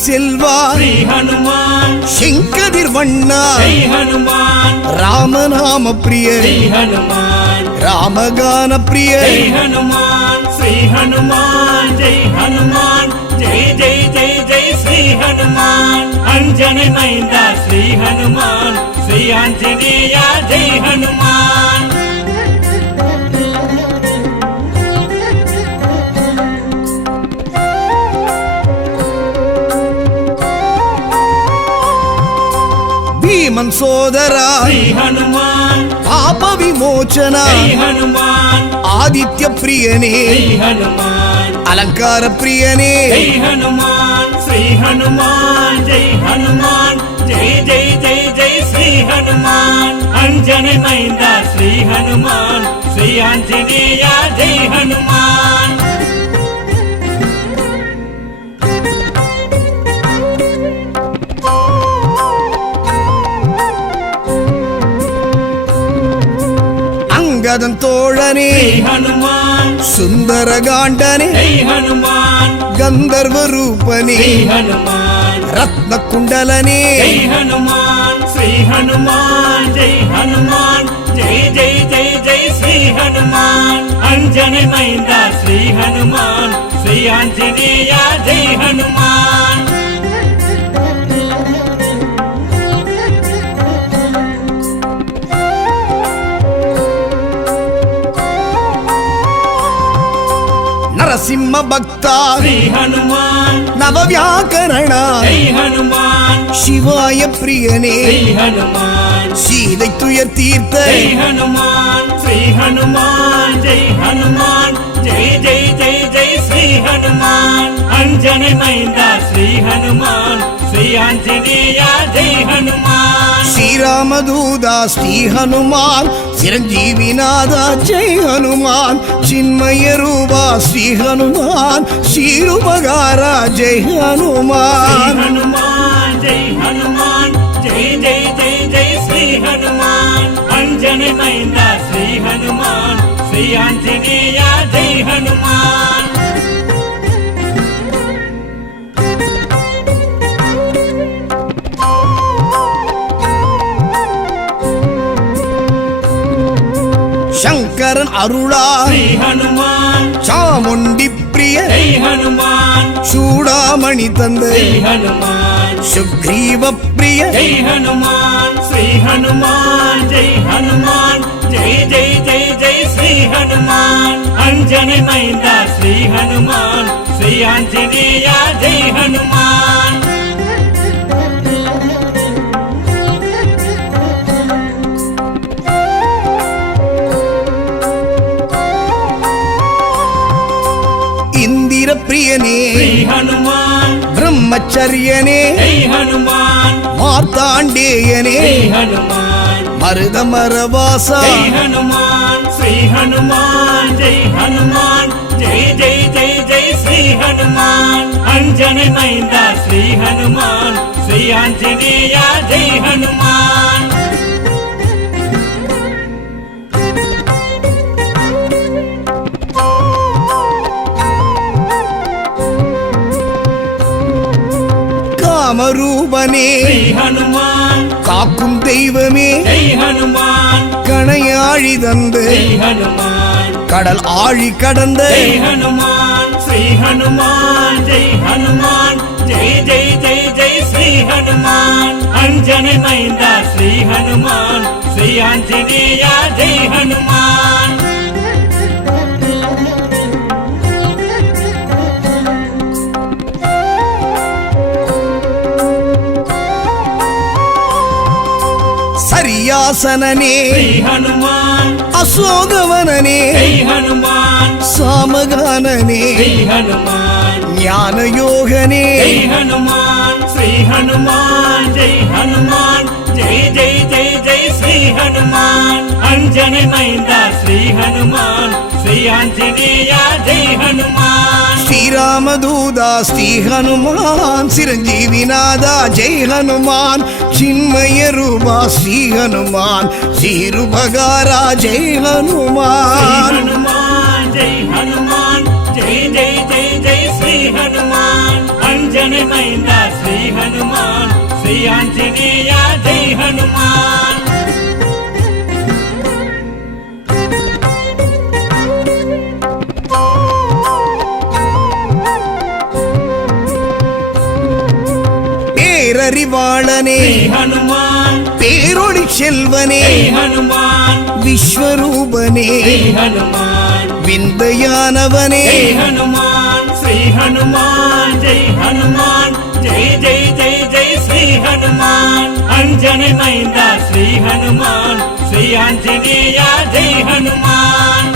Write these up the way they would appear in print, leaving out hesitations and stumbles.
செல்வா ஸ்ரீ ஹனுமான் செங்கதிர் வண்ணா ஜெய் ஹனுமான் ராமநாம பிரிய ஸ்ரீ ஹனுமான் ராமகான பிரிய ஜெய் ஹனுமான் ஸ்ரீ ஹனுமான் ஜெய் ஹனுமான் ஜெய் ஜெய் ஜெய் ஜெய் ஸ்ரீ ஹனுமான் அஞ்சனை மைந்தா ஸ்ரீ ஹனுமான் ஸ்ரீ ஆஞ்சநேயா ஜெய் ஹனுமான் பீமன் சோதரா ஸ்ரீ ஹனுமான் பாப விமோச்சனா ஜெய் ஹனுமான் ஆதித்ய பிரியனே ஸ்ரீ ஹனுமான் அலங்கார பிரியனே ஜெய் ஹனுமான் ஸ்ரீ ஹனுமான் ஜெய் ஹனுமான் ஜெய் ஜெய் ஜெய் ஜெய் ஸ்ரீ ஹனுமான் அஞ்சனை மைந்தா ஸ்ரீ ஹனுமான் ஸ்ரீ ஆஞ்சநேயா ஜெய் ஹனுமான் அங்கதன் தோழனே ஸ்ரீ ஹனுமான் சுந்தரகாண்டனே ஜெய் ஹனுமான் கந்தர்வ ரூபனே ஸ்ரீ ஹனுமான் ரத்ன குண்டலனே ஜெய் ஹனுமான் ஸ்ரீ ஹனுமான் ஜெய் ஹனுமான் ஜெய் ஜெய் ஜெய் ஜெய் ஸ்ரீ ஹனுமான் அஞ்சனை மைந்தா ஸ்ரீ ஹனுமான் ஸ்ரீ ஆஞ்சநேயா ஜெய் ஹனுமான் நரசிம்ம பக்தா ஸ்ரீ ஹனுமான் நவவியாக்கரணா ஜெய் ஹனுமான் சிவாய பிரியனே ஸ்ரீ ஹனுமான் சீதை துயர் தீர்த்த ஜெய் ஹனுமான் ஸ்ரீ ஹனுமான் ஜெய் ஹனுமான் ஜெய் ஜெய் ஜெய் ஜெய் ஸ்ரீ ஹனுமான் அஞ்சனை மைந்தா ஸ்ரீ ஹனுமான் ஸ்ரீ ஆஞ்சநேயா ஜெய் ஹனுமான் ஸ்ரீராமதூதா ஸ்ரீ ஹனுமான் சிரஞ்சீவிநாதா ஜெய் ஹனுமான் சின்மய ரூபா ஸ்ரீ ஹனுமான் ஸ்ரீருபகாரா ஜெய் ஸ்ரீ ஹனுமான் ஹனுமான் ஜெய் ஹனுமான் ஜெய் ஜெய் ஜெய் ஜெய் ஸ்ரீ ஹனுமான் அஞ்சனை மைந்தா ஸ்ரீ ஹனுமான் ஸ்ரீ ஆஞ்சநேயா ஜெய் ஹனுமான் சங்கரன் அருளா ஸ்ரீ ஹனுமான் சாமுண்டி பிரிய ஜெய் ஹனுமான் சூடாமணி தந்த ஸ்ரீ ஹனுமான் சுக்ரீவ பிரிய ஜெய் ஹனுமான் ஸ்ரீ ஹனுமான் ஜெய் ஹனுமான் ஜெய் ஜெய் ஜெய் ஜெய் ஸ்ரீ ஹனுமான் அஞ்சனை மைந்தா ஸ்ரீ ஹனுமான் ஸ்ரீ ஆஞ்சநேயா ஜெய் ஹனுமான் இந்திர பிரியனே ஸ்ரீ ஹனுமான் பிரம்மச்சரியனே ஜெய் ஹனுமான் மார்த்தாண்டேயனே ஸ்ரீ ஹனுமான் மருதமரவாசா ஜெய் ஹனுமான் ஸ்ரீ ஹனுமான் ஜெய் ஹனுமான் ஜெய் ஜெய் ஜெய் ஜெய் ஸ்ரீ ஹனுமான் அஞ்சனை மைந்தா ஸ்ரீ ஹனுமான் ஸ்ரீ ஆஞ்சநேயா ஜெய் ஹனுமான் காமரூபனே ஸ்ரீ ஹனுமான் காக்கும் தெய்வமே ஜெய் ஹனுமான் கணையாழி தந்து ஜெய் ஹனுமான் கடல் ஆழி கடந்த ஜெய் ஹனுமான் ஸ்ரீ ஹனுமான் ஜெய் ஹனுமான் ஜெய் ஜெய் ஜெய் ஜெய் ஸ்ரீ ஹனுமான் அஞ்சனை மைந்தா ஸ்ரீ ஹனுமான் ஸ்ரீ ஆஞ்சநேயா ஜெய் ஹனுமான் சரியாசனனே ஸ்ரீ ஹனுமான் அசோகவனனே ஜெய் ஹனுமான் சாமகானனே ஸ்ரீ ஹனுமான் ஞான யோகனே ஜெய் ஹனுமான் ஸ்ரீ ஹனுமான் ஜெய் ஹனுமான் ஜெய் ஜெய் ஜெய் ஜெய் ஸ்ரீ ஹனுமான் அஞ்சனை மைந்தா ஸ்ரீ ஹனுமான் ஸ்ரீ ஆஞ்சநேயா ஜெய் ஹனுமான் ஸ்ரீராமதூதா ஸ்ரீ ஹனுமான் சிரஞ்சீவிநாதா ஜெய் ஹனுமான் சின்மய ரூபா ஸ்ரீ ஹனுமான் ஸ்ரீருபகாரா ஜெய் ஹனுமான் ஹனுமான் ஜெய் ஹனுமான் ஜெய் ஜெய் ஜெய் ஜெய் ஸ்ரீ ஹனுமான் அஞ்சனை மைந்தா హనుమాన్ శ్రీ ఆంజనేయ జై హనుమాన్ பேரறிவாளனே ஹனுமான் பேரொளி செல்வனே ஹனுமான் விஸ்வரூபனே ஹனுமான் விந்தையானவனே ஹனுமான் ஸ்ரீ ஹனுமான் ஜெய் ஹனுமான் ஜெய் ஜெய் ஜெய் ஜெய் ஸ்ரீ ஹனுமான் அஞ்சனை மைந்தா ஸ்ரீ ஹனுமான் ஸ்ரீ ஆஞ்சநேய ஜெய் ஹனுமான்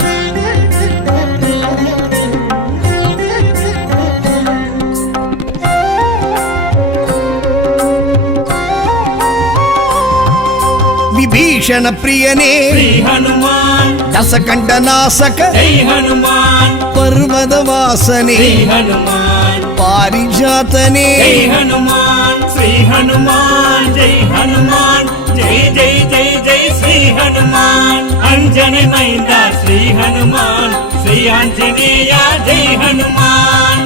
விபீஷண பிரியனே ஸ்ரீ ஹனுமான் தசகண்ட நாசக ஜெய் ஹனுமான் பர்வத வாசனே ஸ்ரீ ஹனுமான் பாரிஜாதனே ஜெய் ஹனுமான் ஸ்ரீ ஹனுமான் ஜெய் ஹனுமான் ஜெய் ஜெய் ஜெய் ஜெய் ஸ்ரீ ஹனுமான் அஞ்சனை மைந்தா ஸ்ரீ ஹனுமான் ஸ்ரீ ஆஞ்சநேய ஜெய் ஹனுமான்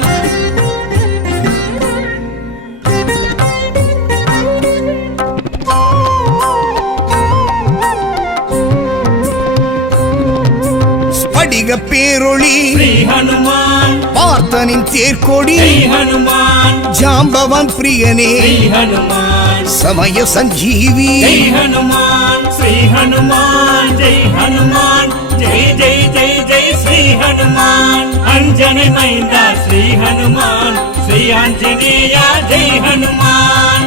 ஸ்படிக பேரொளி ஸ்ரீ ஹனுமான் பார்த்தனின் தேர்கொடி ஜெய் ஹனுமான் ஜாம்பவான் பிரியனே ஸ்ரீ ஹனுமான் சமய சஞ்சீவி ஜெய் ஹனுமான் ஸ்ரீ ஹனுமான் ஜெய் ஹனுமான் ஜெய் ஜெய் ஜெய் ஜெய் ஸ்ரீ ஹனுமான் அஞ்சனை மைந்தா ஸ்ரீ ஹனுமான் ஸ்ரீ ஆஞ்சநேய ஜெய் ஹனுமான்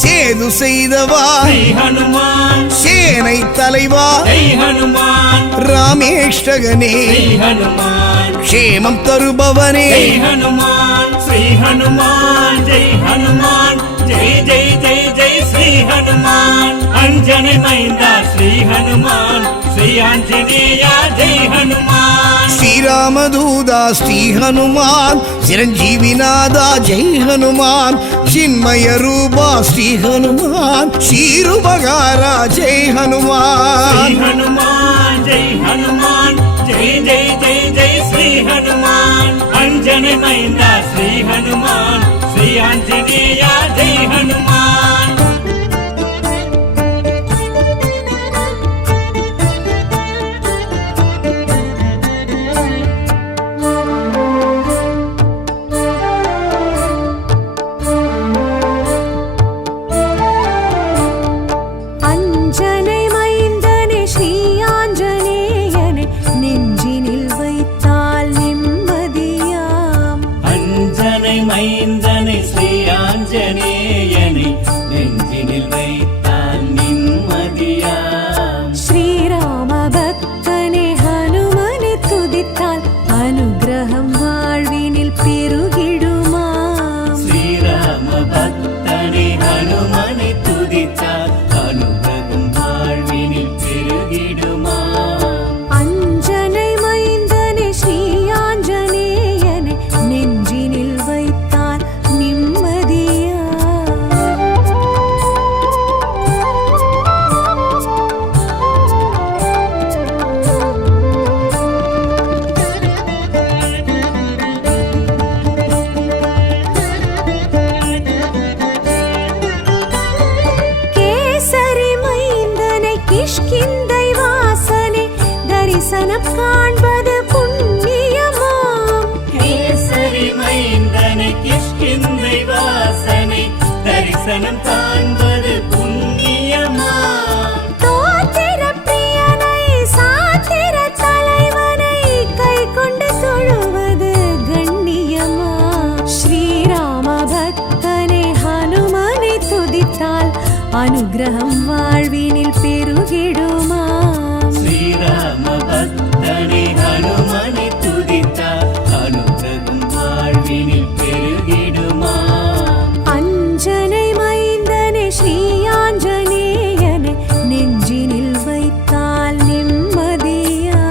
சேது செய்தவா ஸ்ரீ ஹனுமான் சேனை தலைவா ஜெய் ஹனுமான் ராமேஷ்டகனே ஸ்ரீ ஹனுமான் க்ஷேமம் தருபவனே ஜெய் ஹனுமான் ஸ்ரீ ஹனுமான் ஜெய் ஹனுமான் ஜெய் ஜெய் ஜெய் ஜெய் ஸ்ரீ ஹனுமான் அஞ்சனை மைந்தா ஸ்ரீ ஹனுமான் ஸ்ரீ ஆஞ்சநேய ஜெய் ஹனுமான் ஸ்ரீராமதூதா ஸ்ரீ ஹனுமான் சிரஞ்சீவிநாதா ஜெய் ஹனுமான் சின்மய ரூபா ஸ்ரீ ஹனுமான் ஸ்ரீருபகாரா ஜெய் ஸ்ரீ ஹனுமான் ஹனுமான் ஜெய் ஹனுமான் ஜெய் ஜெய் ஜெய் ஜெய் ஸ்ரீ ஹனுமான் அஞ்சனை மைந்தா ஸ்ரீ ஹனுமான் ஸ்ரீ ஆஞ்சநேய ஜெய் ஹனுமான் அஞ்சனை மைந்தனே ஸ்ரீ ஆஞ்சநேயனே நெஞ்சினில் வைத்தால் நிம்மதியாம் அஞ்சனை மைந்தனை ஸ்ரீ ஆஞ்சநேயனை நெஞ்சினில் வைத்தால் நிம்மதியாம் ஸ்ரீராம பக்தனே ஹனுமனை துதித்தால் அனுகிரகம் வாழ்வினில் பெருகிடுமாம் ஸ்ரீராம பக்தனை ஹனுமனை துதித்தால் அனுகிரகம் வாழ்வினில் பெருகிடுமாம் அஞ்சனை மைந்தனே ஸ்ரீ ஆஞ்சநேயனே நெஞ்சினில் வைத்தால் நிம்மதியாம் கேசரி மைந்தனை கிஷ்கிந்தை வாசனை தரிசனம் காண்பது புண்ணியமாம் கேசரி மைந்தனை கிஷ்கிந்தை வாசனை தரிசனம் காண்பது புண்ணியமாம் தோத்திர பிரியனை சாத்திர தலைவனை கை கொண்டு தொழுவது கண்ணியமா ஸ்ரீராம பக்தனை ஹனுமனை துதித்தால் அனுகிரகம் வாழ்வினில் பெருகிடுமாம் ஸ்ரீராம பக்தனை ஹனுமனை துதித்தால் அனுகிரகம் வாழ்வினில் பெருகிடுமாம் அஞ்சனை மைந்தனே ஸ்ரீ ஆஞ்சநேயனே நெஞ்சினில் வைத்தால் நிம்மதியா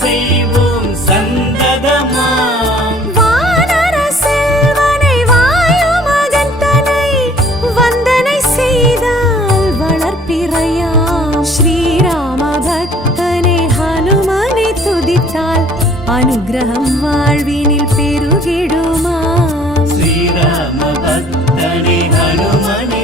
செய்வோம் சந்ததமாம். வானர செல்வனை வாயு மகந்தனை வந்தனை செய்தால் வளர்ப்பிறையாம். ஸ்ரீராம பக்தனை ஹனுமனை துதித்தால் அனுகிரகம் வாழ்வினில் பெருகிடுமாம். ஸ்ரீராம பக்தனை ஹனுமனை